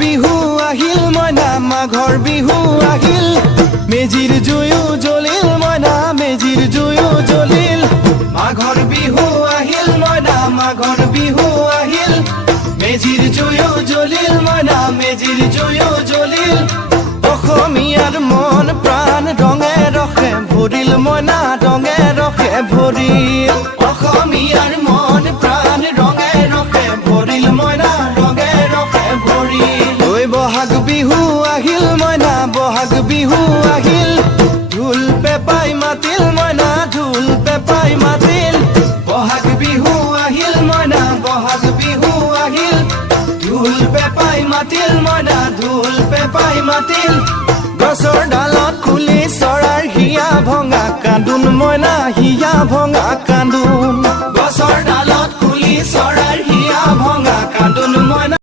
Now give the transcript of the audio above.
বিহু আহিল মইনা মাঘৰ বিহু আহিল মেজিৰ জুয়ো জ্বলিল মইনা মেজিৰ জুয়ো জ্বলিল মাঘৰ বিহু আহিল মইনা মাঘৰ বিহু আহিল মেজিৰ জুয়ো জ্বলিল মইনা মেজিৰ জুয়ো জ্বলিল অসমীয়াৰ মন প্ৰাণ ৰঙে ৰখে ভৰিল মইনা ৰঙে ৰখে ভৰিল অসমীয়াৰ মন প্ৰাণ ৰঙে ৰখে ভৰিল মইনা ৰঙে ৰখে ভৰিল ঐ বহাগ বিহু আহিল মইনা বহাগ বিহু আহিল ঢোল পেপাই মাতিল মইনা ঢোল পেপাই মাতিল বহাগ বিহু আহিল মইনা বহাগ বিহু আহিল ঢোল পেপাই মাতিল মইনা ঢোল পেপাই মাতিল গছৰ ডালত খুলি চৰাৰ হিয়া ভঙা কান্দোন মইনা হিয়া ভঙা কান্দোন